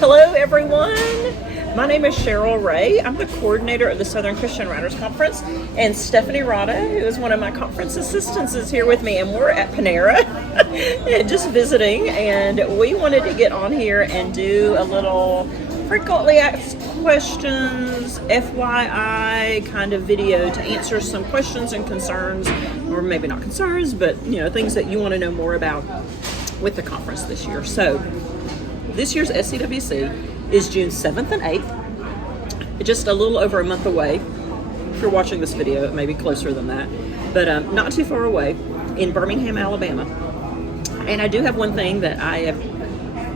Hello, everyone. My name is Cheryl Ray. I'm the coordinator of the Southern Christian Writers Conference, and Stephanie Rada, who is one of my conference assistants, is here with me, and we're at Panera and just visiting, and we wanted to get on here and do a little frequently asked questions, FYI kind of video to answer some questions and concerns, or maybe not concerns, but things that you want to know more about with the conference this year. So this year's SCWC is June 7th and 8th, just a little over a month away. If you're watching this video, it may be closer than that, but not too far away in Birmingham, Alabama. And I do have one thing that I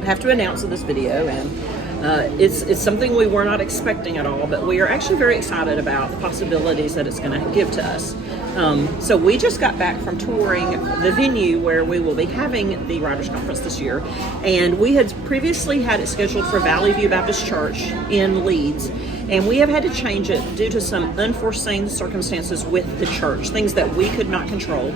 have to announce in this video, and it's something we were not expecting at all, but we are actually very excited about the possibilities that it's going to give to us. So we just got back from touring the venue where we will be having the Writers Conference this year, and we had previously had it scheduled for Valley View Baptist Church in Leeds, and we have had to change it due to some unforeseen circumstances with the church, things that we could not control.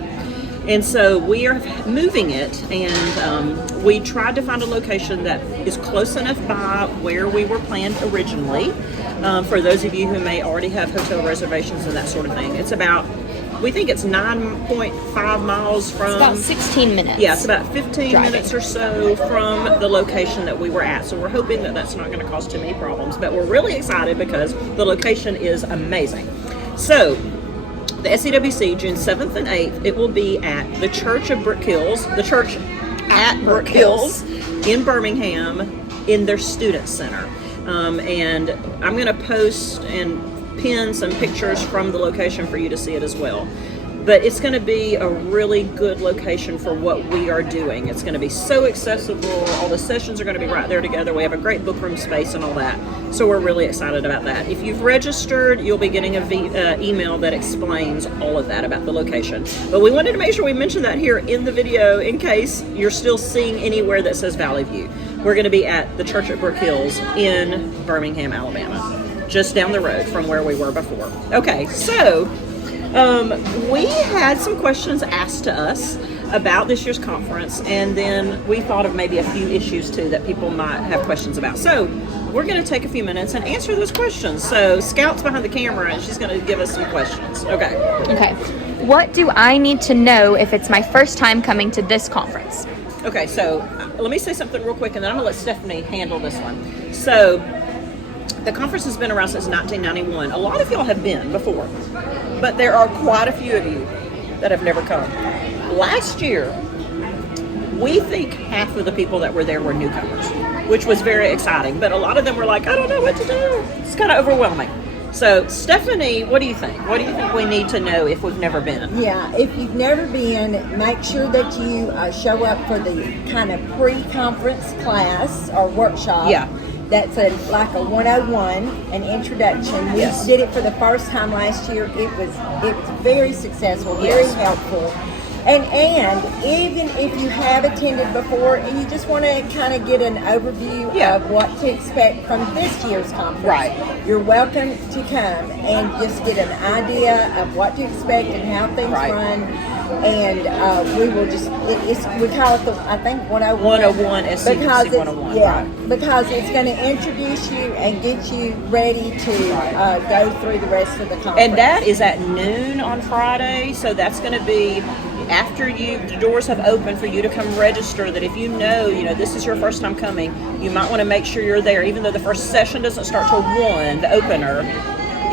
And so we are moving it, and we tried to find a location that is close enough by where we were planned originally, for those of you who may already have hotel reservations and that sort of thing. We think it's 9.5 miles from... It's about 16 minutes. Yeah, it's about 15 minutes or so from the location that we were at. So we're hoping that that's not going to cause too many problems. But we're really excited because the location is amazing. So the SCWC, June 7th and 8th, it will be at the Church of Brook Hills, the church at Brook Hills in Birmingham in their Student Center. And I'm going to post and pin some pictures from the location for you to see it as well. But it's going to be a really good location for what we are doing. It's going to be so accessible. All the sessions are going to be right there together. We have a great book room space and all that. So we're really excited about that. If you've registered, you'll be getting a email that explains all of that about the location. But we wanted to make sure we mentioned that here in the video in case you're still seeing anywhere that says Valley View. We're going to be at the Church at Brook Hills in Birmingham, Alabama, just down the road from where we were before. Okay, so we had some questions asked to us about this year's conference, and then we thought of maybe a few issues too that people might have questions about. So we're going to take a few minutes and answer those questions. So Scout's behind the camera and she's going to give us some questions. Okay. What do I need to know if it's my first time coming to this conference? Okay, so let me say something real quick and then I'm going to let Stephanie handle this one. So the conference has been around since 1991. A lot of y'all have been before, but there are quite a few of you that have never come. Last year, we think half of the people that were there were newcomers, which was very exciting, but a lot of them were like, I don't know what to do. It's kind of overwhelming. So, Stephanie, what do you think? What do you think we need to know if we've never been? Yeah, if you've never been, make sure that you show up for the kind of pre-conference class or workshop. Yeah. That's like a 101, an introduction. We Yes. did it for the first time last year. It was very successful, very helpful. And even if you have attended before and you just want to kind of get an overview of what to expect from this year's conference, you're welcome to come and just get an idea of what to expect and how things run. And we will just, we call it I think 101 SCWC 101. Yeah, because it's going to introduce you and get you ready to go through the rest of the conference. And that is at noon on Friday, so that's going to be after the doors have opened for you to come register. That if you know this is your first time coming, you might want to make sure you're there, even though the first session doesn't start till 1, the opener.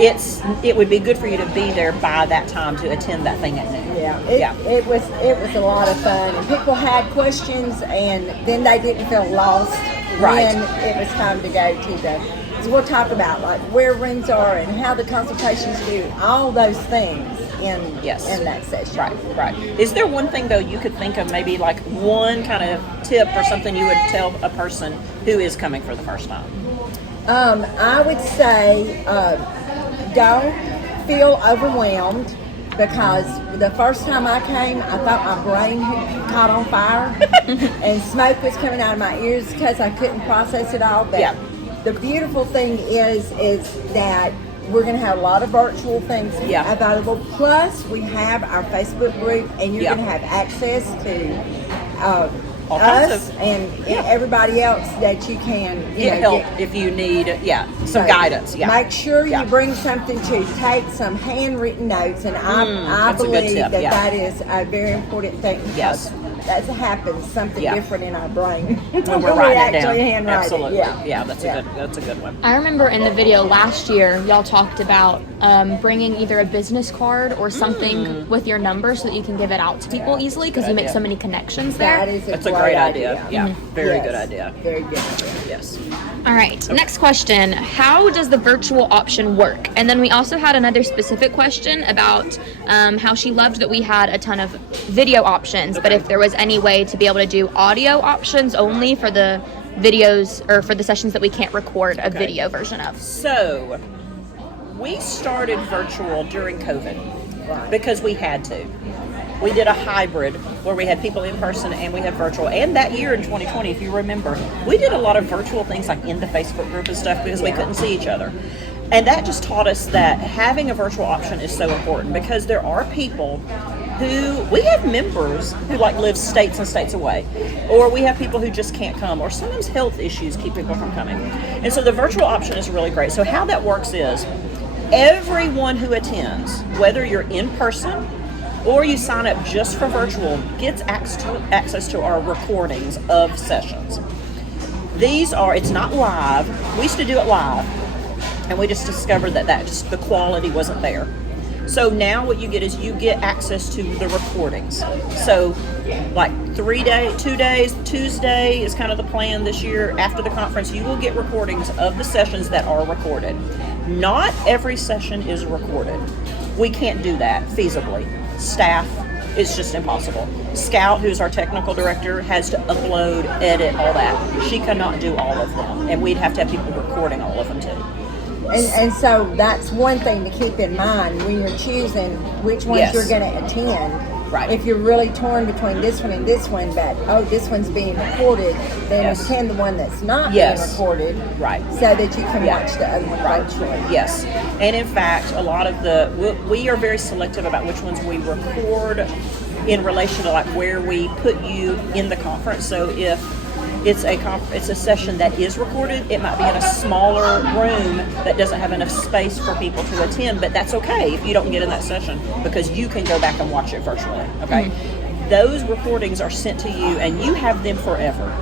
It would be good for you to be there by that time to attend that thing at noon. It was a lot of fun, and people had questions, and then they didn't feel lost when it was time to go to so we'll talk about like where rooms are and how the consultations do, all those things in that session. Right. Is there one thing though you could think of, maybe like one kind of tip or something you would tell a person who is coming for the first time? I would say don't feel overwhelmed, because the first time I came, I thought my brain had caught on fire and smoke was coming out of my ears because I couldn't process it all. But the beautiful thing is that we're going to have a lot of virtual things available. Plus, we have our Facebook group, and you're going to have access to all kinds us of and everybody else that you can get help if you need some guidance. Make sure Yeah. you bring something to take some handwritten notes, and I that's a good believe tip, that is a very important thing. Yes. That happens something different in our brain when we're writing it down. handwrite Absolutely. it. Yeah, that's a good one. I remember in the video last year, y'all talked about bringing either a business card or something with your number so that you can give it out to people easily because you make so many connections there. That's a great idea. Yeah, very Yes. good idea. Very good idea. Yes. All right, next question. How does the virtual option work? And then we also had another specific question about how she loved that we had a ton of video options, but if there was any way to be able to do audio options only for the videos or for the sessions that we can't record a video version of. So, we started virtual during COVID because we had to. We did a hybrid where we had people in person and we had virtual. And that year in 2020, if you remember, we did a lot of virtual things like in the Facebook group and stuff because we couldn't see each other. And that just taught us that having a virtual option is so important because there are people we have members who live states and states away, or we have people who just can't come, or sometimes health issues keep people from coming. And so the virtual option is really great. So how that works is everyone who attends, whether you're in person or you sign up just for virtual, gets access to our recordings of sessions. It's not live. We used to do it live, and we just discovered that the quality wasn't there. So now what you get is you get access to the recordings. So 2 days, Tuesday is kind of the plan this year. After the conference, you will get recordings of the sessions that are recorded. Not every session is recorded. We can't do that feasibly. Staff, it's just impossible. Scout, who's our technical director, has to upload, edit, all that. She cannot do all of them, and we'd have to have people recording all of them too. And so that's one thing to keep in mind when you're choosing which ones you're going to attend. Right. If you're really torn between this one and this one, but this one's being recorded, then attend the one that's not being recorded. Right. So that you can watch the other one virtually. Yes. And in fact, a lot of we are very selective about which ones we record in relation to where we put you in the conference. So if it's a session that is recorded, it might be in a smaller room that doesn't have enough space for people to attend, but that's okay if you don't get in that session because you can go back and watch it virtually, okay? Mm-hmm. Those recordings are sent to you and you have them forever.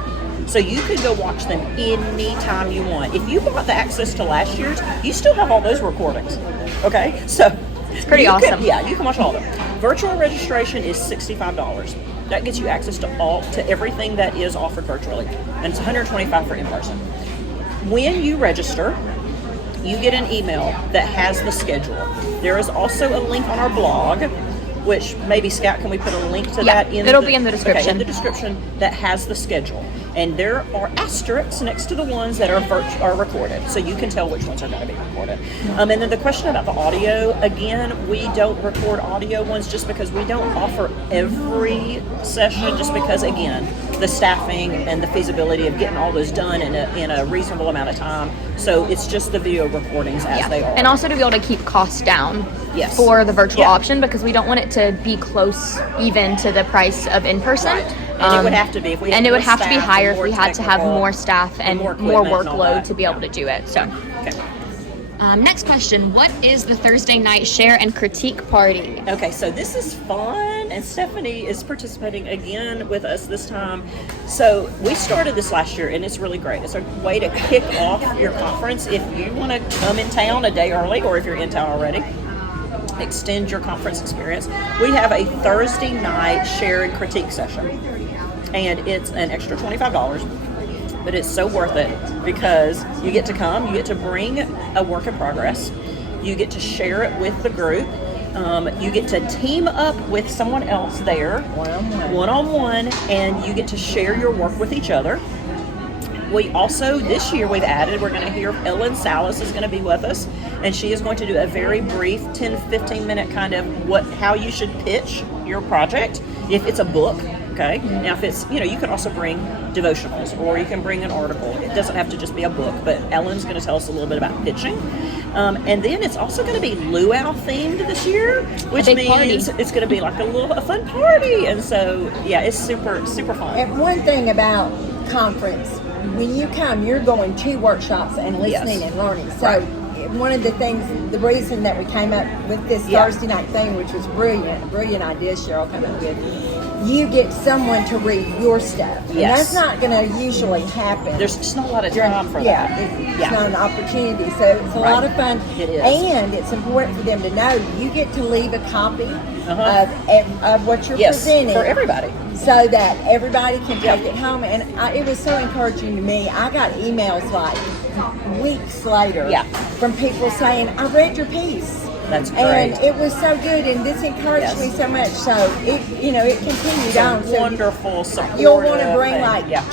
So you could go watch them anytime you want. If you bought the access to last year's, you still have all those recordings, okay? So it's pretty awesome. You can watch all of them. Virtual registration is $65. That gets you access to everything that is offered virtually, and it's $125 for in-person. When you register, you get an email that has the schedule. There is also a link on our blog, which maybe Scout, can we put a link to that? It'll be in the description. Okay, in the description that has the schedule. And there are asterisks next to the ones that are recorded, so you can tell which ones are going to be recorded. And then the question about the audio, again, we don't record audio ones just because we don't offer every session, just because, again, the staffing and the feasibility of getting all those done in a reasonable amount of time. So it's just the video recordings as they are. And also to be able to keep costs down for the virtual option, because we don't want it to be close even to the price of in-person. Right. And it would have to be if we had and it would have to be staff higher and if we had to have more staff and more workload to be able to do it. So, next question: what is the Thursday night share and critique party? Okay, so this is fun, and Stephanie is participating again with us this time. So we started this last year, and it's really great. It's a way to kick off your conference. If you want to come in town a day early, or if you're in town already, extend your conference experience. We have a Thursday night share and critique session. And it's an extra $25, but it's so worth it because you get to come, you get to bring a work in progress, you get to share it with the group, you get to team up with someone else there, one-on-one, and you get to share your work with each other. We also, this year we're going to hear Ellen Salas is going to be with us, and she is going to do a very brief 10-15 minute kind of how you should pitch your project if it's a book. Okay. Now, if it's, you can also bring devotionals, or you can bring an article. It doesn't have to just be a book, but Ellen's going to tell us a little bit about pitching. And then it's also going to be luau themed this year, which means it's going to be like a fun party. And so, yeah, it's super, super fun. And one thing about conference, when you come, you're going to workshops and listening and learning. So one of the things, the reason that we came up with this Thursday night thing, which was a brilliant idea Cheryl came up with, you get someone to read your stuff. And that's not going to usually happen. There's just not a lot of time for that. It's not an opportunity. So it's a lot of fun. It is. And it's important for them to know you get to leave a copy of what you're presenting. For everybody. So that everybody can take it home. And it was so encouraging to me. I got emails like weeks later from people saying, I read your piece. That's great. And it was so good, and this encouraged me so much. So it continued on. Wonderful support. You'll want to bring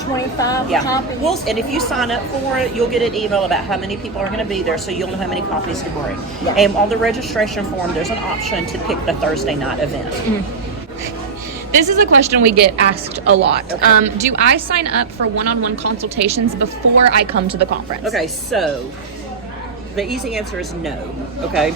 25 copies. Well, and if you sign up for it, you'll get an email about how many people are going to be there, so you'll know how many copies to bring. Yeah. And on the registration form, there's an option to pick the Thursday night event. Mm-hmm. This is a question we get asked a lot. Okay. Do I sign up for one-on-one consultations before I come to the conference? Okay, so the easy answer is no. Okay.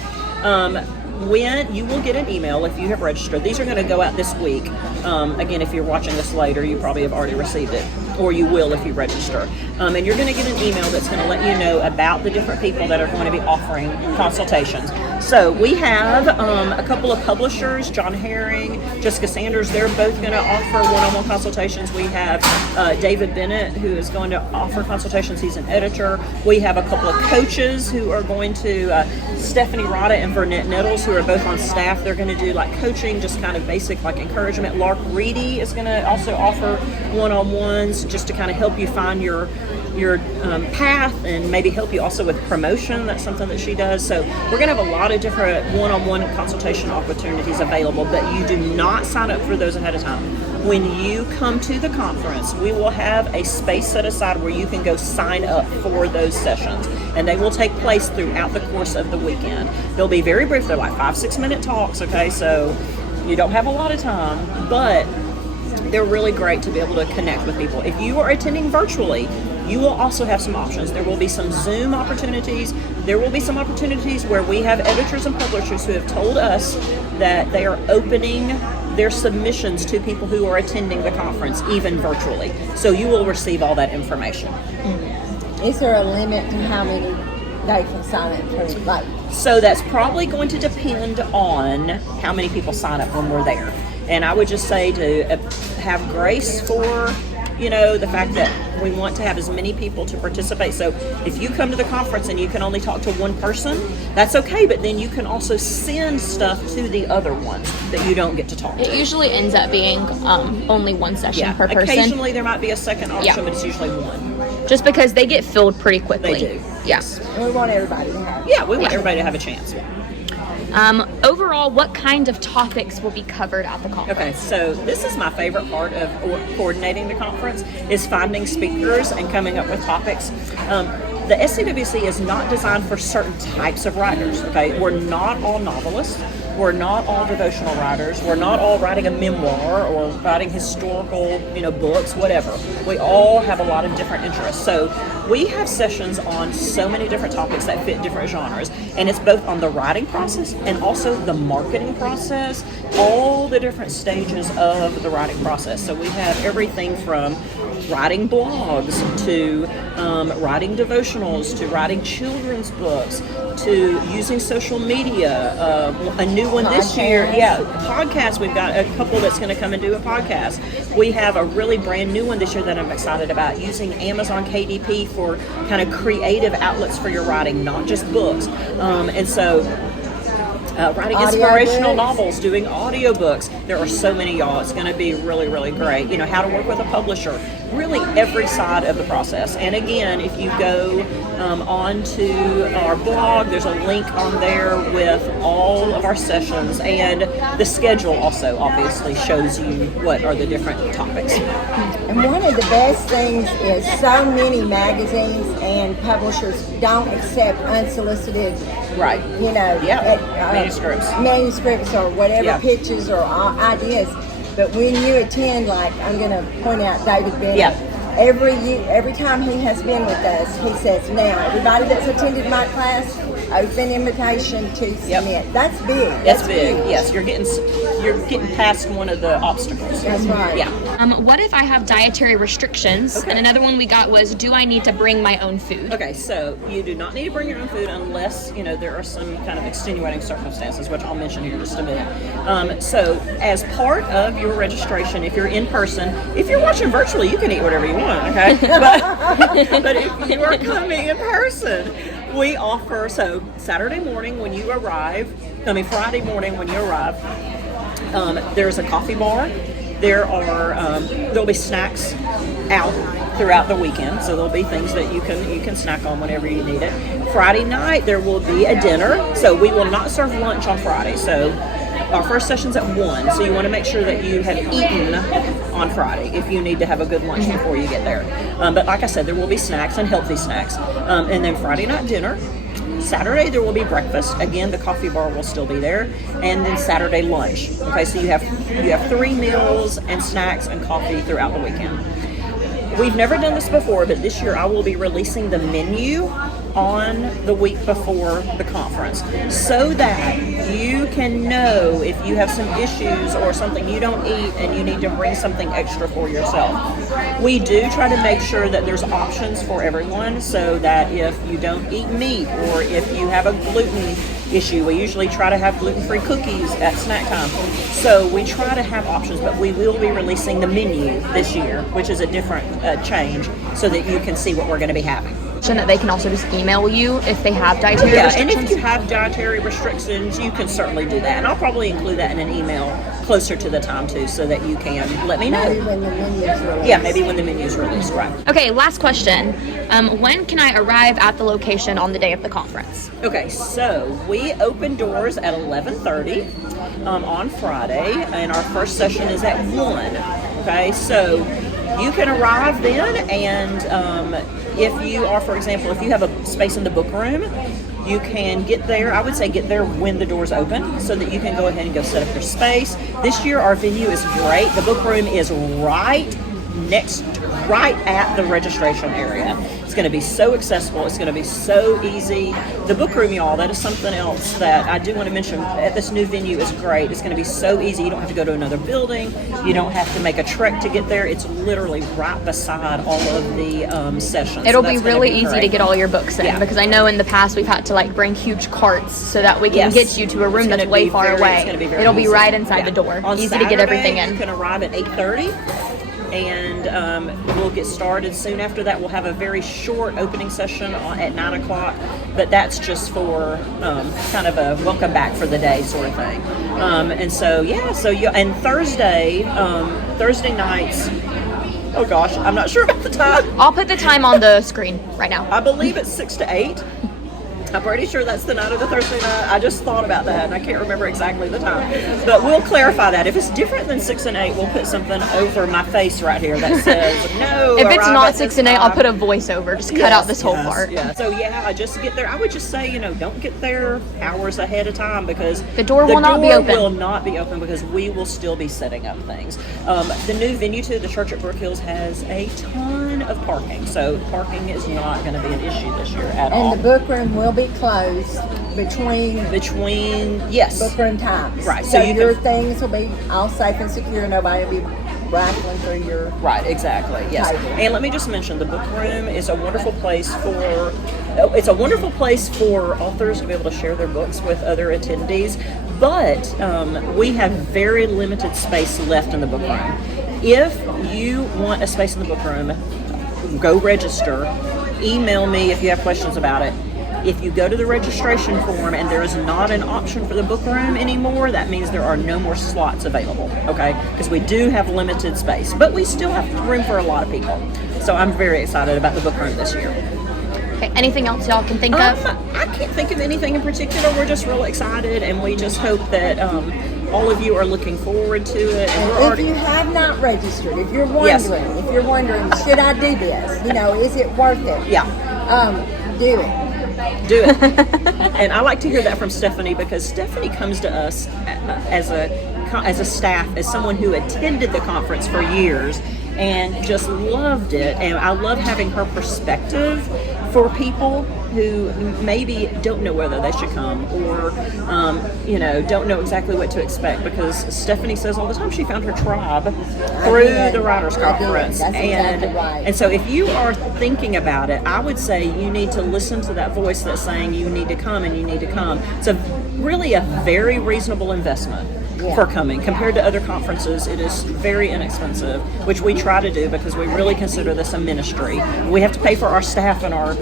When you will get an email if you have registered. These are going to go out this week. Again, if you're watching this later, you probably have already received it, or you will if you register. And you're going to get an email that's going to let you know about the different people that are going to be offering consultations. So we have a couple of publishers, John Herring, Jessica Sanders. They're both going to offer one-on-one consultations. We have David Bennett, who is going to offer consultations. He's an editor. We have a couple of coaches who are going to, Stephanie Rada and Vernette Nettles, who are both on staff. They're going to do like coaching, just kind of basic like encouragement. Lark Reedy is going to also offer one-on-ones just to kind of help you find your path and maybe help you also with promotion. That's something that she does. So we're going to have a lot of different one-on-one consultation opportunities available, but you do not sign up for those ahead of time. When you come to the conference, we will have a space set aside where you can go sign up for those sessions, and they will take place throughout the course of the weekend. They'll be very brief. They're like 5-6 minute talks, okay? So you don't have a lot of time, but they're really great to be able to connect with people. If you are attending virtually, you will also have some options. There will be some Zoom opportunities. There will be some opportunities where we have editors and publishers who have told us that they are opening their submissions to people who are attending the conference, even virtually. So you will receive all that information. Mm-hmm. Is there a limit to how many they can sign up for? Like, so that's probably going to depend on how many people sign up when we're there. And I would just say to have grace for, the fact that we want to have as many people to participate. So if you come to the conference and you can only talk to one person, that's okay, but then you can also send stuff to the other ones that you don't get to talk to. It usually ends up being only one session per person. Occasionally there might be a second option, but it's usually one. Just because they get filled pretty quickly. They do. Yes. And we want everybody to have. Yeah, we want everybody to have a chance. Overall, what kind of topics will be covered at the conference? Okay, so this is my favorite part of coordinating the conference, is finding speakers and coming up with topics. The SCWC is not designed for certain types of writers, okay? We're not all novelists. We're not all devotional writers. We're not all writing a memoir or writing historical, books, whatever. We all have a lot of different interests. So we have sessions on so many different topics that fit different genres. And it's both on the writing process and also the marketing process, all the different stages of the writing process. So we have everything from writing blogs to writing devotionals to writing children's books to using social media. A new one this year, podcast. We've got a couple that's going to come and do a podcast. We have a really brand new one this year that I'm excited about, using Amazon KDP for kind of creative outlets for your writing, not just books. And so writing inspirational novels, doing audiobooks. There are so many, y'all. It's going to be really, really great. How to work with a publisher. Really every side of the process. And again, if you go onto our blog, there's a link on there with all of our sessions, and the schedule also obviously shows you what are the different topics. And one of the best things is so many magazines and publishers don't accept unsolicited, manuscripts or whatever, pitches or ideas. But when you attend, like I'm going to point out David Bennett. Yeah. Every time he has been with us, he says, now, everybody that's attended my class, open invitation to submit. That's big. That's big. Yes, you're getting past one of the obstacles. That's right. Yeah. What if I have dietary restrictions? Okay. And another one we got was, do I need to bring my own food? Okay, so you do not need to bring your own food unless, there are some kind of extenuating circumstances, which I'll mention here in just a minute. So as part of your registration, if you're in person, if you're watching virtually, you can eat whatever you want, okay? But if you are coming in person, we offer, so Friday morning when you arrive, there's a coffee bar. There'll be snacks out throughout the weekend, so there'll be things that you can snack on whenever you need it. Friday night there will be a dinner, so we will not serve lunch on Friday. So our first session's at 1, so you want to make sure that you have eaten on Friday if you need to have a good lunch before you get there. But like I said, there will be snacks and healthy snacks. And then Friday night dinner. Saturday there will be breakfast. Again, the coffee bar will still be there, and then Saturday lunch. Okay, so you have 3 meals and snacks and coffee throughout the weekend. We've never done this before, but this year I will be releasing the menu on the week before the conference so that you can know if you have some issues or something you don't eat and you need to bring something extra for yourself. We do try to make sure that there's options for everyone so that if you don't eat meat or if you have a gluten issue, we usually try to have gluten-free cookies at snack time. So we try to have options, but we will be releasing the menu this year, which is a different change, so that you can see what we're going to be having. That they can also just email you if they have dietary restrictions? And if you have dietary restrictions, you can certainly do that. And I'll probably include that in an email closer to the time, too, so that you can let me know. Maybe when the menu's released. Yeah, maybe when the menu's released, right. Okay, last question. When can I arrive at the location on the day of the conference? Okay, so we open doors at 11:30 on Friday, and our first session is at 1. Okay, so you can arrive then, and if you are, for example, if you have a space in the book room, you can get there. I would say get there when the doors open so that you can go ahead and go set up your space. This year our venue is great. The book room is right at the registration area. It's going to be so accessible. It's going to be so easy. The book room, y'all, that is something else that I do want to mention. At this new venue is great. It's going to be so easy. You don't have to go to another building. You don't have to make a trek to get there. It's literally right beside all of the sessions. It'll be really easy to get all your books in, because I know in the past we've had to bring huge carts so that we can get you to a room that's way far away. It'll be right inside the door. On easy Saturday, to get everything in. You can arrive at 8:30. And we'll get started soon after that. We'll have a very short opening session at 9 o'clock, but that's just for kind of a welcome back for the day sort of thing. And Thursday nights, oh gosh, I'm not sure about the time. I'll put the time on the screen right now. I believe it's 6 to 8. I'm pretty sure that's the night of the Thursday night. I just thought about that, and I can't remember exactly the time. But we'll clarify that. If it's different than 6 and 8, we'll put something over my face right here that says, no. If it's not 6 and 8, I'll put a voiceover. Just cut out this whole part. Yeah. So, just get there. I would just say, don't get there hours ahead of time because the door will not be open. will not be open because we will still be setting up things. The new venue, too, the church at Brook Hills, has a ton of parking. So, parking is not going to be an issue this year at all. And the book room will be closed between yes, book room times. Right. So your things will be all safe and secure. Nobody will be rifling through your exactly. Yes. table. And let me just mention the book room is a wonderful place for authors to be able to share their books with other attendees. But we have very limited space left in the book room. If you want a space in the book room, go register. Email me if you have questions about it. If you go to the registration form and there is not an option for the book room anymore, that means there are no more slots available, okay? Because we do have limited space, but we still have room for a lot of people. So I'm very excited about the book room this year. Okay, anything else y'all can think of? I can't think of anything in particular. We're just real excited, and we just hope that all of you are looking forward to it. And if you have not registered, if you're wondering, should I do this? Is it worth it? Yeah. Do it. Do it. And I like to hear that from Stephanie because Stephanie comes to us as a as a staff, as someone who attended the conference for years and just loved it. And I love having her perspective for people who maybe don't know whether they should come or, don't know exactly what to expect, because Stephanie says all the time she found her tribe through the Writers Conference. That's exactly right. And so if you are thinking about it, I would say you need to listen to that voice that's saying you need to come and you need to come. It's really a very reasonable investment for coming. Compared to other conferences, it is very inexpensive, which we try to do because we really consider this a ministry. We have to pay for our staff and our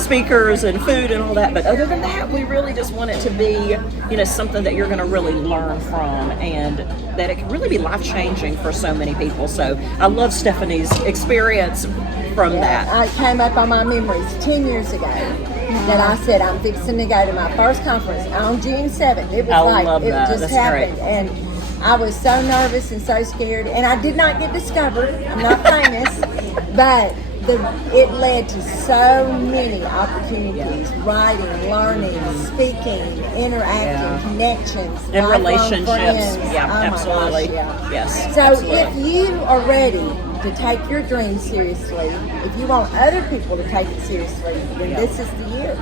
speakers and food and all that, but other than that, we really just want it to be, something that you're going to really learn from, and that it can really be life-changing for so many people. So I love Stephanie's experience from that. I came up on my memories 10 years ago that I said I'm fixing to go to my first conference on June 7th. It was it just That's happened. great. And I was so nervous and so scared, and I did not get discovered. I'm not famous, but it led to so many opportunities: writing, learning, speaking, interacting, connections, And lifelong relationships. friends. Yeah, Oh my absolutely. gosh, yeah. Yes. So absolutely. if you are ready to take your dreams seriously, if you want other people to take it seriously, then this is the year.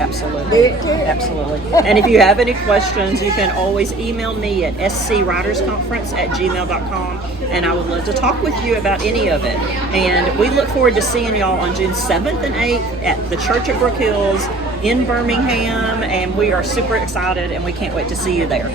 Absolutely. Do it too. Absolutely. And if you have any questions, you can always email me at scwritersconference@gmail.com, and I would love to talk with you about any of it. And we look forward to seeing y'all on June 7th and 8th at the Church at Brook Hills in Birmingham, and we are super excited, and we can't wait to see you there.